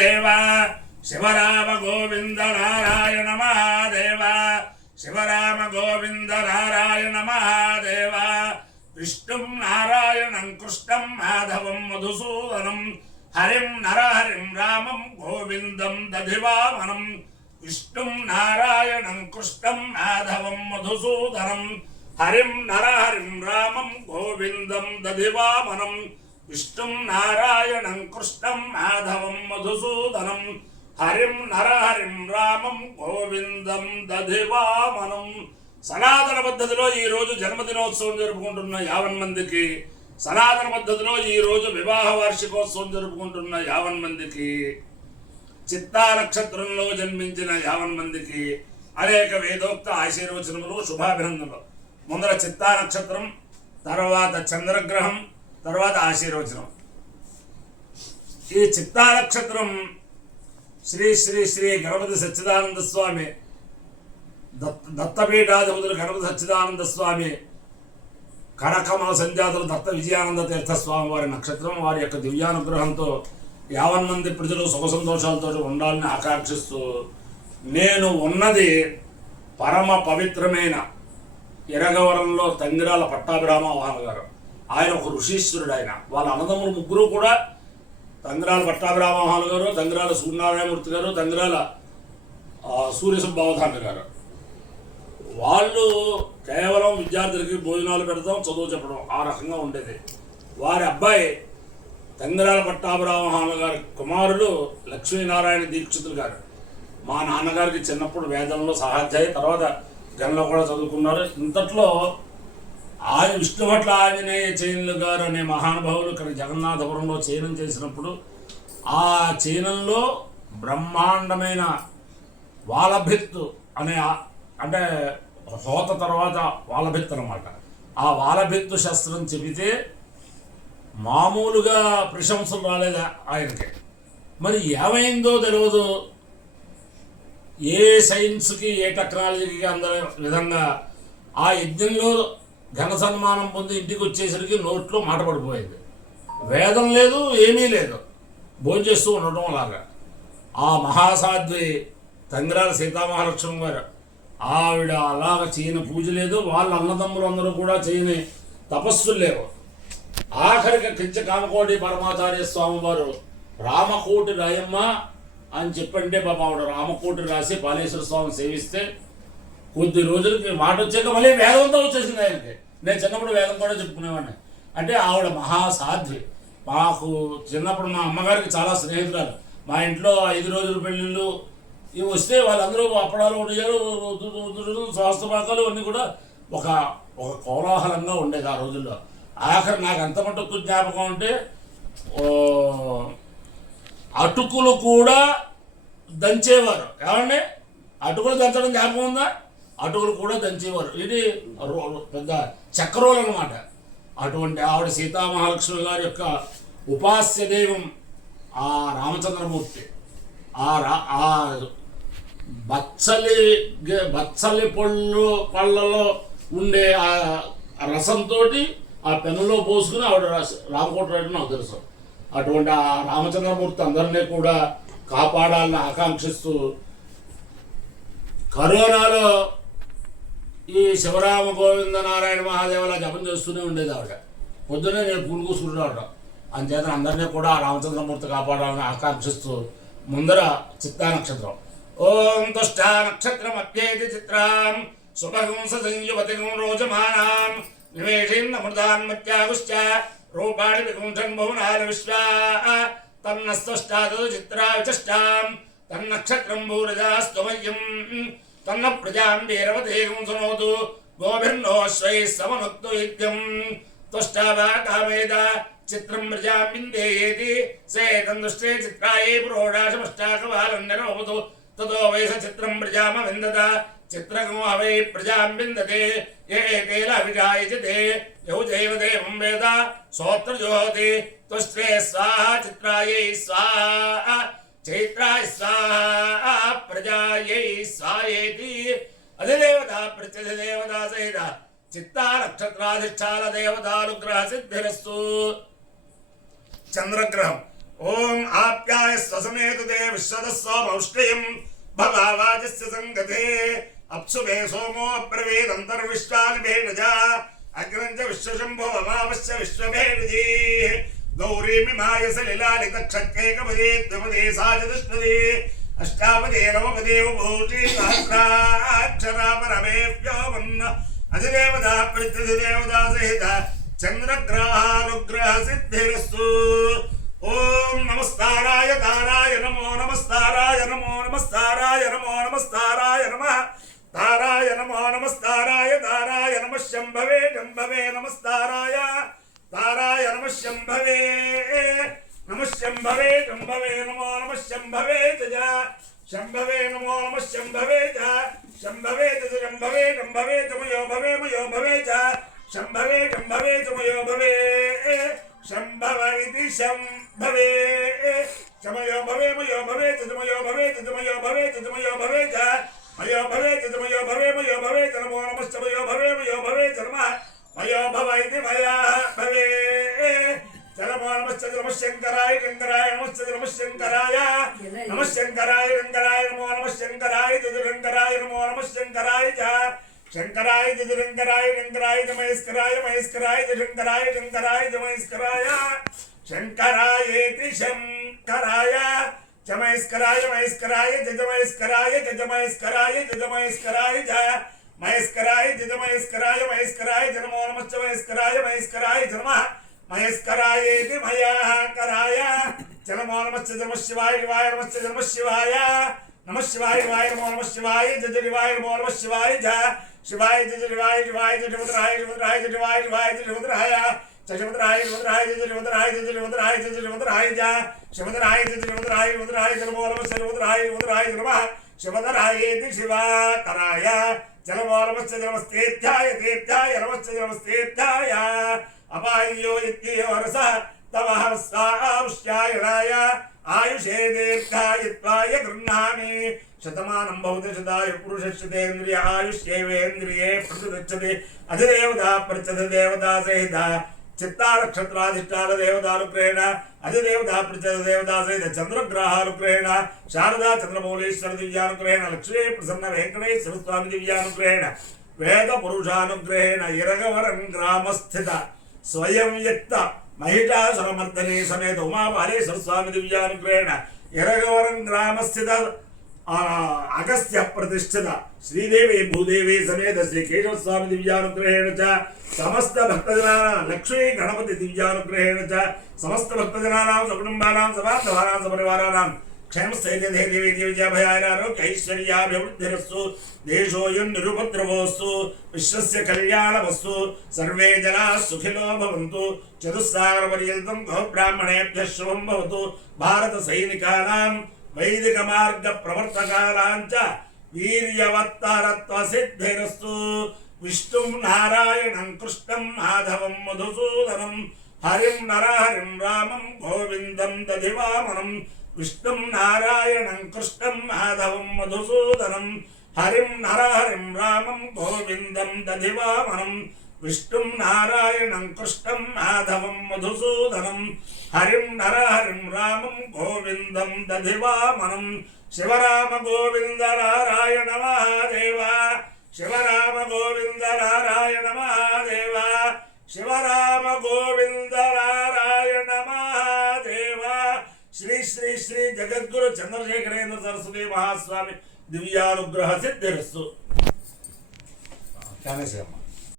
దేవ శివరామ గోవింద నారాయణ మహాదేవ శివరామ గోవింద నారాయణ మహాదేవ విష్ణుం నారాయణం కృష్ణం మాధవం మధుసూదనం హరిం నరహరిం రామం గోవిందం దధివామనం విష్ణుం నారాయణం కృష్ణం మాధవం మధుసూదనం హరిం నరహరిం రామం గోవిందం దధివామనం విష్ణుం నారాయణం కృష్ణం మాధవం మధుసూదనం హరిం నరహరిం రామం గోవిందం దధివామనం. సనాతన పద్ధతిలో ఈరోజు జన్మదినోత్సవం జరుపుకుంటున్న 50 మందికి, సనాతన పద్ధతిలో ఈరోజు వివాహ వార్షికోత్సవం జరుపుకుంటున్న 50 మందికి, చిత్తా నక్షత్రంలో జన్మించిన 50 మందికి అనేక వేదోక్త ఆశీర్వచనములు, శుభాభినందనలు. ముందర చిత్తా నక్షత్రం, తర్వాత చంద్రగ్రహం, తర్వాత ఆశీర్వచనం. ఈ చిత్తా నక్షత్రం శ్రీ శ్రీ శ్రీ గణపతి సచ్చిదానంద స్వామి దత్తపీఠాధిపతులు గణపతి సచ్చిదానంద స్వామి కనకమల సంజాతులు దత్త విజయానంద తీర్థస్వామి వారి నక్షత్రం. వారి యొక్క దివ్యానుగ్రహంతో 50 మంది ప్రజలు సుఖ సంతోషాలతో ఉండాలని ఆకాంక్షిస్తూ, నేను ఉన్నది పరమ పవిత్రమైన ఎరగవరంలో తంగిరాల పట్టాభిరామ వాహన గారు. ఆయన ఒక ఋషీశ్వరుడు. ఆయన వాళ్ళ అన్నదమ్ములు ముగ్గురు కూడా తంగిరాల పట్టాభిరామ వాహన గారు, తంగిరాల సూర్యనారాయణమూర్తి గారు, తంగిరాల సూర్యసుబ్బావధాన గారు. వాళ్ళు కేవలం విద్యార్థులకి భోజనాలు పెడతాం, చదువు చెప్పడం, ఆ రకంగా ఉండేది. వారి అబ్బాయి తంగిరాల పట్టాభిరామ గారి కుమారుడు లక్ష్మీనారాయణ దీక్షితులు గారు. మా నాన్నగారికి చిన్నప్పుడు వేదంలో సహాధ్యాయి, తర్వాత గణలో కూడా చదువుకున్నారు. ఇంతట్లో ఆయన విష్ణుభట్ల ఆంజనేయ చైనులు గారు అనే మహానుభావులు ఇక్కడ జగన్నాథపురంలో చయనం చేసినప్పుడు ఆ చయనంలో బ్రహ్మాండమైన వాలభిత్తు అనే, అంటే హోత తర్వాత వాలభిత్తు అనమాట. ఆ వాలభిత్తు శస్త్రం చెబితే మామూలుగా ప్రశంసలు రాలేదా ఆయనకి. మరి ఏమైందో తెలియదు. ఏ సైన్స్కి ఏ టెక్నాలజీకి అందరి విధంగా ఆ యజ్ఞంలో ఘన సన్మానం పొంది ఇంటికి వచ్చేసరికి నోట్లో మాట పడిపోయింది. వేదం లేదు, ఏమీ లేదు, భోంచేస్తూ ఉండటం అలాగా. ఆ మహాసాధ్వి తంగిరాల సీతామహాలక్ష్మి గారు, ఆవిడ అలాగ చేయని పూజ లేదు, వాళ్ళ అన్నదమ్ములు అందరూ కూడా చేయని తపస్సులు లేవు. ఆఖరికి కించ కామకోటి పరమాచార్య స్వామి వారు రామకోటి రాయమ్మ అని చెప్పంటే పాప ఆవిడ రామకోటి రాసి పాలేశ్వర స్వామిని సేవిస్తే కొద్ది రోజులకి మాట వచ్చాక మళ్ళీ వేదంతో వచ్చేసింది ఆయనకి. నేను చిన్నప్పుడు వేదం కూడా చెప్పుకునేవాడిని. అంటే ఆవిడ మహాసాధ్వి. మాకు చిన్నప్పుడు మా అమ్మగారికి చాలా స్నేహితురాలు. మా ఇంట్లో 5 రోజుల పెళ్ళిళ్ళు ఇవి వస్తే వాళ్ళందరూ అప్పడాలు ఉండేవారు, స్వాస్థపాకాలు అన్నీ కూడా ఒక ఒక కోలాహలంగా ఉండేది ఆ రోజుల్లో. ఆఖరి నాకు ఎంత మటుకు జ్ఞాపకం అంటే అటుకులు కూడా దంచేవారు. ఏమండి, అటుకులు దంచడం జ్ఞాపకం ఉందా? అటుకులు కూడా దంచేవారు. ఇది పెద్ద చక్రోలు అనమాట. అటువంటి ఆవిడ సీతామహాలక్ష్మి గారి యొక్క ఉపాస్య దైవం ఆ రామచంద్రమూర్తి. ఆ బచ్చలి పళ్ళలో ఉండే ఆ రసంతో ఆ పెన్నులో పోసుకుని ఆవిడ రామకోట రాయడం నాకు తెలుసు. అటువంటి ఆ రామచంద్రమూర్తి అందరినీ కూడా కాపాడాలని ఆకాంక్షిస్తూ, కరోనాలో ఈ శివరామ గోవింద నారాయణ మహాదేవలా జపం చేస్తూనే ఉండేది ఆవిడ. పొద్దున్నే నేను పూలు కూసుకుంటూ రావడం. అంచేత అందరినీ కూడా రామచంద్రమూర్తి కాపాడాలని ఆకాంక్షిస్తూ ముందర చిత్తా నక్షత్రం. ఓం తుష్టా నక్షత్రం అప్యేతి చిత్రాం శుభహంస సంయువతిం రోజమానాం నివేశిన్నమృతాన్మత్యాగుశ్చ రూపాణి వికుంఠన్ బహునాని విశ్వా తన్నస్తుష్టాదు చిత్రా విచష్టాం తన్నక్షత్రం భూరజాస్తమయ్యం తన్న ప్రజాం వీరవతేగం సునోతు గోభిర్నోశ్వై సమనుక్తు యుద్ధం తుష్టావా కామేద చిత్రం ప్రజాం విందేయేతి సేతందుష్టే చిత్రాయే పురోడాశమష్టాకవాలన్యరోపతు తతో వయస చిత్రం ప్రజామ విందత చిత్రకమో హవై ప్రజాం విందతే ఏకేల అభిజాయతే యౌ జైవ దేవం వేద సోత్ర జోహతి తుష్టే స్వాహ చిత్రాయై స్వాహ చైత్రాయ స్వాహ ప్రజాయై స్వాయేతి. అధిదేవత ప్రత్యధిదేవత సహిత చిత్తా నక్షత్రాధిష్టాన దేవతానుగ్రహ సిద్ధిరస్తు. చంద్రగ్రహం. ఓం ఆప్యాయ స్వసమేతుతే విశ్వదస్సోమౌష్ట్యయం భవావాజస్య సంగతే అప్సుమే సోమో అబ్రవీదంతర్విశ్వాని భేడజా అగ్రంచ విశ్వశంభో అమావస్య విశ్వభేడజీ గౌరీమిమాయ సలిలాలితక్షత్యేకపదే ద్విపదే సాచతుష్పదే అష్టాపదే నవపదే భూషి సహస్రాక్షరా పరమేభ్యోమన్న అధిదేవతా ప్రత్యధిదేవతా సహిత చంద్రగ్రహానుగ్రహ సిద్ధిరస్తు. ఓం నమస్తారాయ తారాయ నమో నమస్తారాయ నమో నమస్తారాయ నమో నమస్తారాయ నమః తారాయ నమో నమస్తారాయ తారాయ నమః శంభవే శంభవే నమస్తారాయ తారాయ నమః శంభవే నమః శంభవే శంభవే నమో నమః శంభవే జ శంభవే నమో నమః శంభవే జ శంభవే జ శంభవే శంభవే మయో భవే మయో భవే జ శంభవే శంభవే మయో భవే శంభవ ఇది శంభవే చమయో భవే మయో భవే చమయో భవే చమయో భవే చమయో భవే జ మయో భవే చమయో భవే మయో భవే నమో నమః చమయో భవే మయో భవే నమ మయో భవ ఇది మయా భవే నమో నమః నమః శంకరాయ శంకరాయ నమః శంకరాయ నమః శంకరాయ శంకరాయ నమో నమః శంకరాయ శంకరాయ నమో నమః శంకరాయ చ శంకరాయ శంకరాయ శంకరాయ మహేశ్వరాయ మహేశ్వరాయ శంకరాయ శంకరాయ మహేశ్వరాయ శంకరాయేతి శంకరాయ చమహేశ్వరాయ మహేశ్వరాయ జజమహేశ్వరాయ జజమహేశ్వరాయ జజమహేశ్వరాయ జ మహేశ్వరాయ జజమహేశ్వరాయ మహేశ్వరాయ నమో నమః మహేశ్వరాయ మహేశ్వరాయ నమః మహేశ్వరాయేతి మయాకరాయ నమో నమః నమః శివాయ శివాయ నమః శివాయ నమః శివాయ శివాయ నమో నమః శివాయ జజ శివాయ నమో నమః శివాయ జ శివాయ జజ శివాయ శివాయ జజ శివద్రాయ శివద్రాయ జజ శివాయ శివాయ జజ శివద్రాయ శివద్రాయ శివద్రాయ జజ శివద్రాయ జజ శివద్రాయ జజ శివద్రాయ జ శివద్రాయ జజ శివద్రాయ శివద్రాయ నమో నమః శివద్రాయ శివద్రాయ నమః శివద్రాయేతి శివాకరాయ నమో నమః నమస్తేత్యాయ తేత్యాయ నమః నమస్తేత్యాయ అపాయ్యో ఇత్యోరస తవ హస్తాౌష్యాయణాయ ఆయుషే దీర్ఘాయుత్వాయ గృహ్ణామి శతమానం భవతి శతాయు పురుషేంద్రియ ఆయుష్యేవేంద్రియే ప్రతిగచ్చతి అధిదేవతా ప్రచద దేవతా సహిత చిత్తానక్షత్రాధిష్టాన దేవతానుగ్రహేణ అధిదేవతా ప్రచద దేవతా సహిత చంద్రగ్రహానుగ్రహేణ శారదా చంద్రమౌళీశ్వర దివ్యానుగ్రహేణ లక్ష్మీ ప్రసన్న వెంకటేశ్వర స్వామి దివ్యానుగ్రహేణ వేద పురుషానుగ్రహేణ ఇరగవరం గ్రామస్థిత స్వయం వ్యక్త మహిషాసురమర్దనే సమేత ఉమాబాలేశ్వర స్వామి దివ్యానుగ్రహేణ ఇరగవరం గ్రామస్థిత అగస్త్య ప్రతిష్ఠిత శ్రీదేవి భూదేవి సమేత శ్రీ కేశవ స్వామి దివ్యానుగ్రహేణ చ సమస్త భక్తజనానాం లక్ష్మీ గణపతి దివ్యానుగ్రహేణ చ సమస్త భక్తజనానాం సకుటుంబానాం సమార్థవానాం సపరివారానాం క్షేమస్థైర్యధైర్య విజయభయారోగ్య ఐశ్వర్యాభివృద్ధిరస్సు దేశోయం నిరుపద్రవోస్తు విశ్వస్య కళ్యాణమస్తు సర్వే జనాః సుఖినో భవంతు చతుస్సాగరపర్యంతం గోబ్రాహ్మణేభ్యః శుభం భవతు భారత సైనికానాం వైదిక మార్గ ప్రవర్తకానాం చ వీర్యవత్తరత్వ సిద్ధిరస్తు. విష్ణుం నారాయణం కృష్ణం మాధవం మధుసూదనం హరిం నరహరిం రామం గోవిందం దధివామనం విష్ణుం నారాయణం కృష్ణం మాధవం మధుసూదనం హరిం నరహరిం రామం గోవిందం దధివామనం విష్ణుం నారాయణం కృష్ణం మాధవం మధుసూదనం హరిం నరహరిం రామం గోవిందం దధివామనం. శివరామ గోవింద నారాయణ మహాదేవ శివరామ గోవింద నారాయణ మహాదేవ శివరామ గోవింద నారాయణ మహాదేవ. శ్రీ శ్రీ శ్రీ జగద్గురు చంద్రశేఖరేంద్ర సరస్వతి మహాస్వామి దివ్యానుగ్రహ సిద్ధిరస్తు.